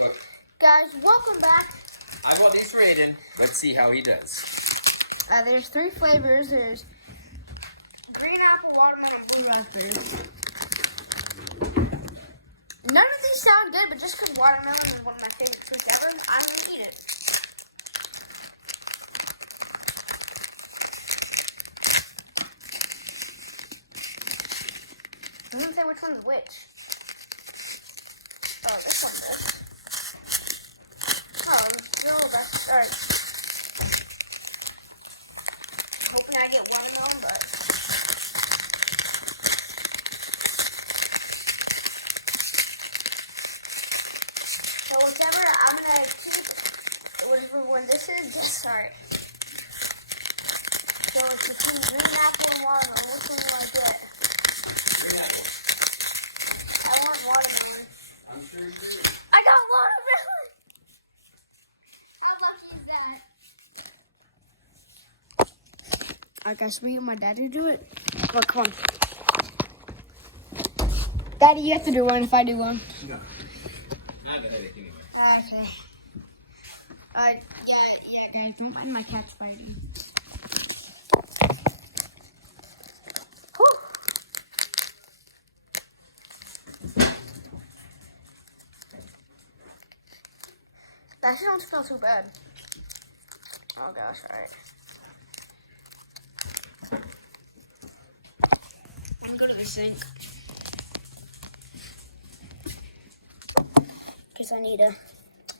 Look. Guys, welcome back. I want this rated. Let's see how he does. There's 3 flavors. There's green apple, watermelon, blue raspberry. None of these sound good, but just because watermelon is one of my favorite fruits ever, I'm going to eat it. I don't say which one's which. Oh, this one's this. Oh, no, that's alright. Hoping I get watermelon, but so whichever I'm gonna keep whatever one this is, just alright. So it's between green apple and watermelon. Which one do I get? Green apple. I want watermelon. I'm sure you do. I got watermelon! How lucky is that? Alright guys, we get my daddy to do it. Oh, come on. Daddy, you have to do one if I do one. No. I have a headache anyway. Okay. Yeah, guys, don't mind my cat's fighting. Whew. That actually don't smell too bad. Oh gosh, alright. I'm gonna go to the sink. Because I need a.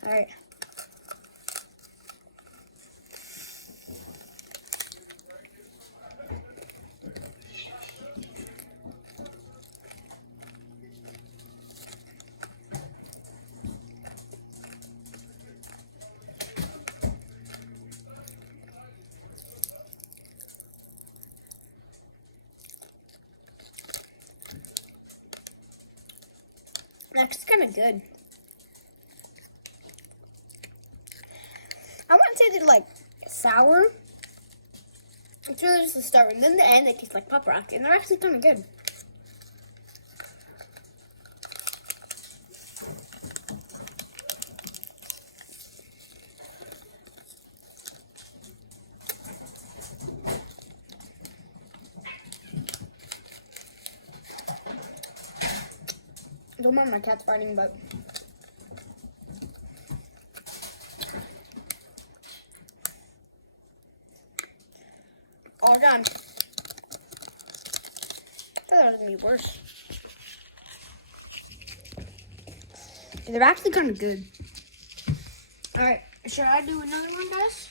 Alright. That's kind of good. I wouldn't say they're like sour. It's really just the start, and then the end they taste like pop rock, and they're actually kind of good. Don't mind my cat's fighting, but all done. I thought that was gonna be worse. They're actually kind of good. All right, should I do another one, guys?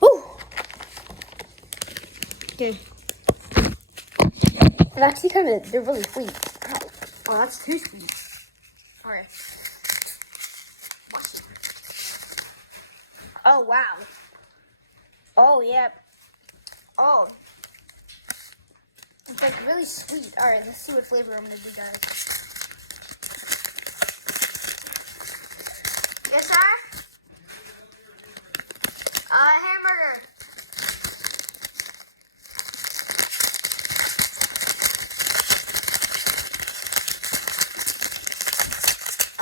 Whew. Okay. They're actually they're really sweet. Oh, that's too sweet. All right. Oh, wow. Oh, yep. Oh. It's like really sweet. All right, let's see what flavor I'm going to do, guys. Yes, sir? Hamburger.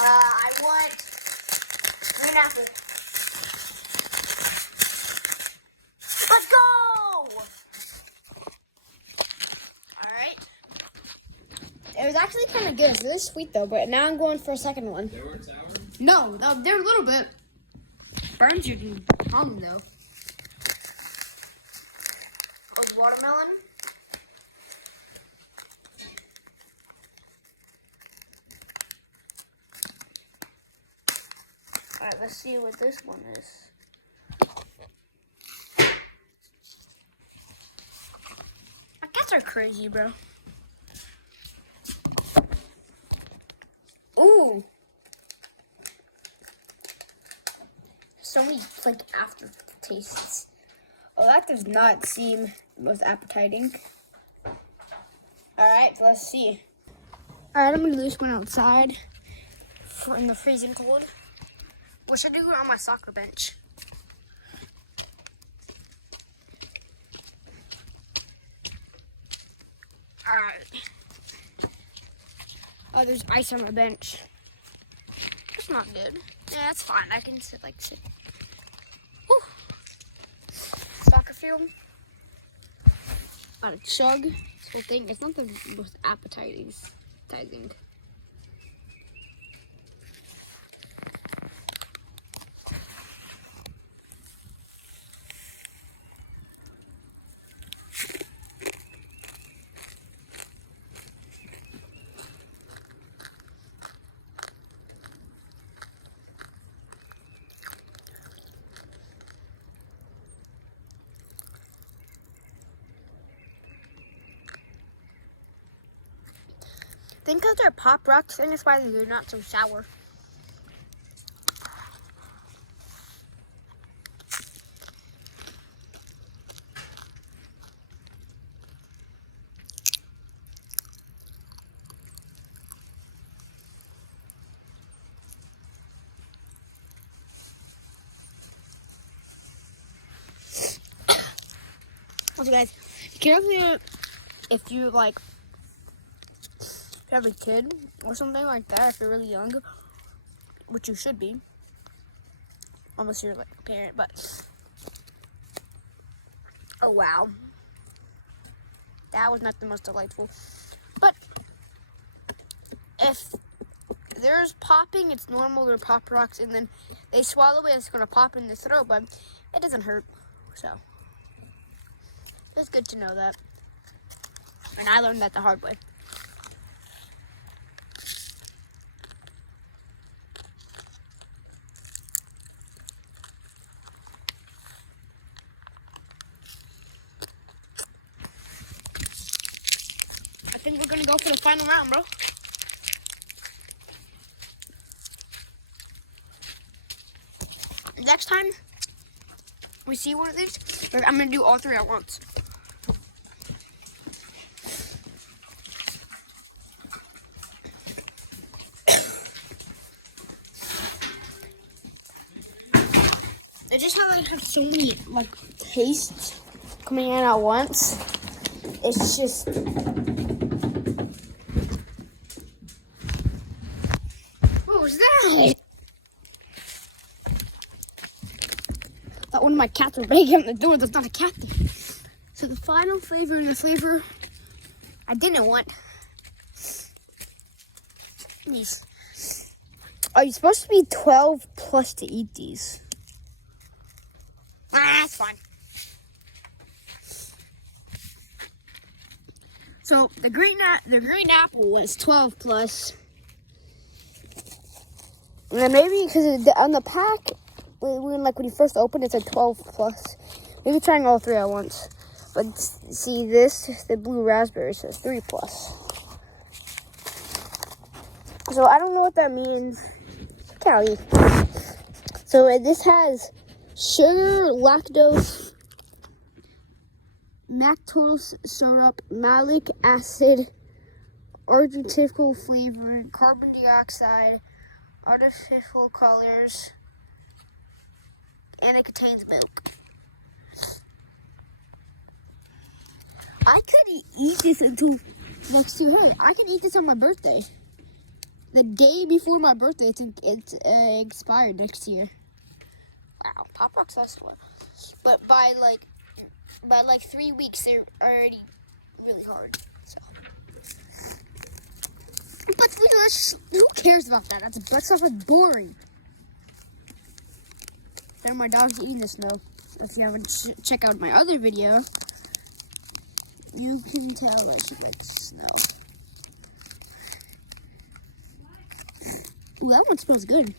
I want green apple. Let's go! Alright. It was actually kind of good. It's really sweet though, but now I'm going for a second one. They weren't sour? No, they're a little bit. Burns your tongue though. Oh, watermelon. Alright, let's see what this one is. My cats are crazy, bro. Ooh. So many, like, aftertastes. Oh, that does not seem most appetizing. Alright, so let's see. Alright, I'm gonna do this one outside in the freezing cold. What should I do on my soccer bench? Alright. Oh, there's ice on my bench. That's not good. Yeah, that's fine. I can sit. Whew. Soccer field. Got a chug. This whole thing. It's not the most appetizing. I think because they're Pop Rocks, and that's why they're not so sour. Also, guys, carefully if you like. If you have a kid or something like that, if you're really young, which you should be, unless you're like a parent, but oh wow, that was not the most delightful. But if there's popping, it's normal, they're Pop Rocks, and then they swallow it, it's gonna pop in the throat, but it doesn't hurt, so it's good to know that, and I learned that the hard way. I think we're gonna go for the final round, bro. Next time we see one of these, I'm gonna do all three at once. I just have so many like tastes coming in at once. It's just what was that? Thought one of my cats were banging on the door. There's not a cat there. So the final flavor and the flavor I didn't want. These. Are you supposed to be 12 plus to eat these? That's fine. So the green apple was 12 plus. And then maybe because on the pack, when you first opened, it said 12 plus. Maybe trying all three at once. But see this, the blue raspberry says 3 plus. So I don't know what that means. Callie. So this has sugar, lactose, maltose syrup, malic acid, artificial flavor, carbon dioxide, artificial colors, and it contains milk. I could eat this until next to her. I can eat this on my birthday. The day before my birthday, it's expired next year. Wow, Pop Rocks last one. But by like 3 weeks, they're already really hard. So, but who cares about that? That stuff is boring. There, my dog's eating the snow. If you haven't check out my other video, you can tell that she gets snow. Ooh, that one smells good.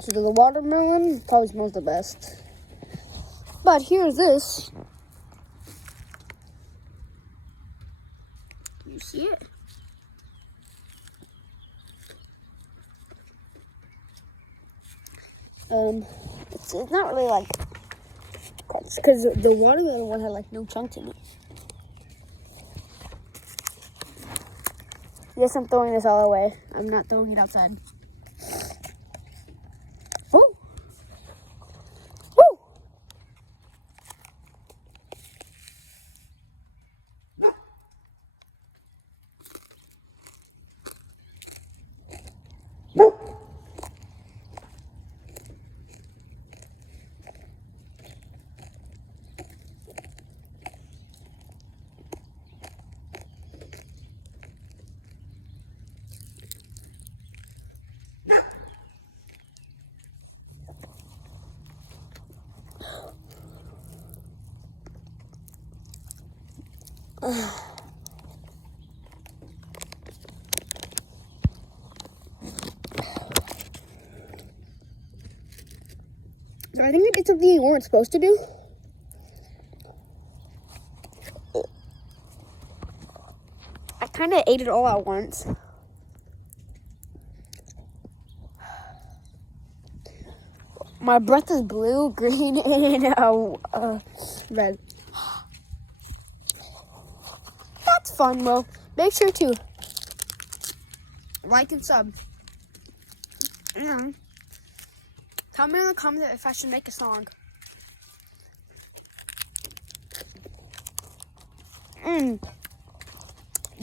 So the watermelon probably smells the best. But here's this. You see it? It's not really like cuts because the watermelon one had like no chunks in it. Yes, I'm throwing this all away. I'm not throwing it outside. Oh! Woo! I think I did something you weren't supposed to do. I kind of ate it all at once. My breath is blue, green, and red. That's fun, Mo. Make sure to like and sub. Tell me in the comments if I should make a song.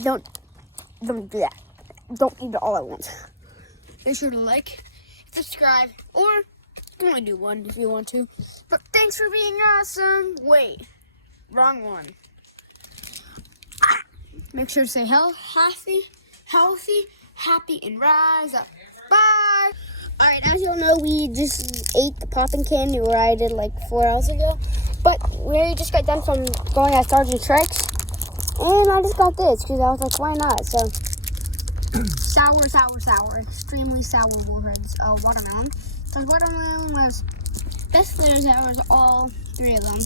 Don't do that. Don't eat it all at once. Make sure to like, subscribe, or only do one if you want to. But thanks for being awesome. Wait, wrong one. Make sure to say healthy, happy, and rise up. Bye. Alright, as you all know, we just ate the popping candy where I did like 4 hours ago. But we just got done from going at Sergeant Shrek's. And I just got this because I was like, why not? So, sour. Extremely sour warheads. Watermelon. So, watermelon was best flavors out of all 3 of them.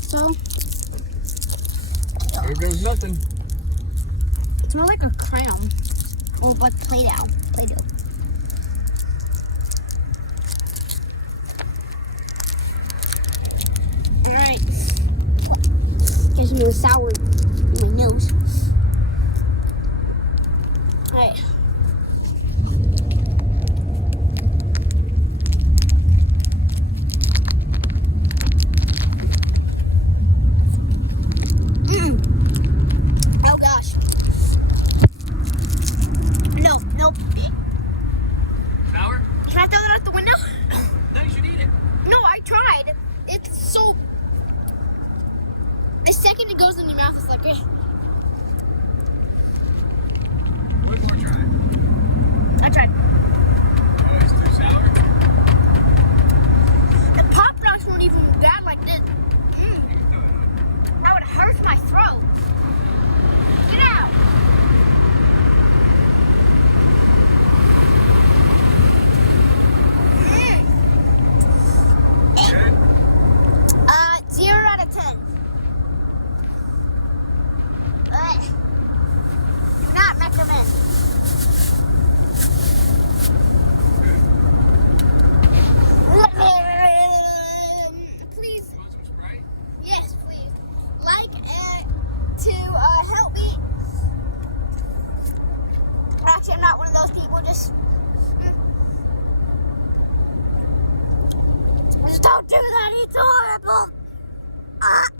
So, Here goes nothing. it smells like a crayon. Or like Play-Doh. Alright. Gives me a sour in my nose. Alright. Oh gosh. Nope. Sour? Can I throw it out the window? No, you should eat it. No, I tried. It's so. The second it goes in your mouth, it's like. One more try. I tried. Oh, it's too sour? The Pop Rocks weren't even bad like this. That would hurt my throat. Get out. Good? 0 out of 10. Do not recommend. Please, You want some Sprite? yes, please. Like to help me. Actually, I'm not one of those people. Just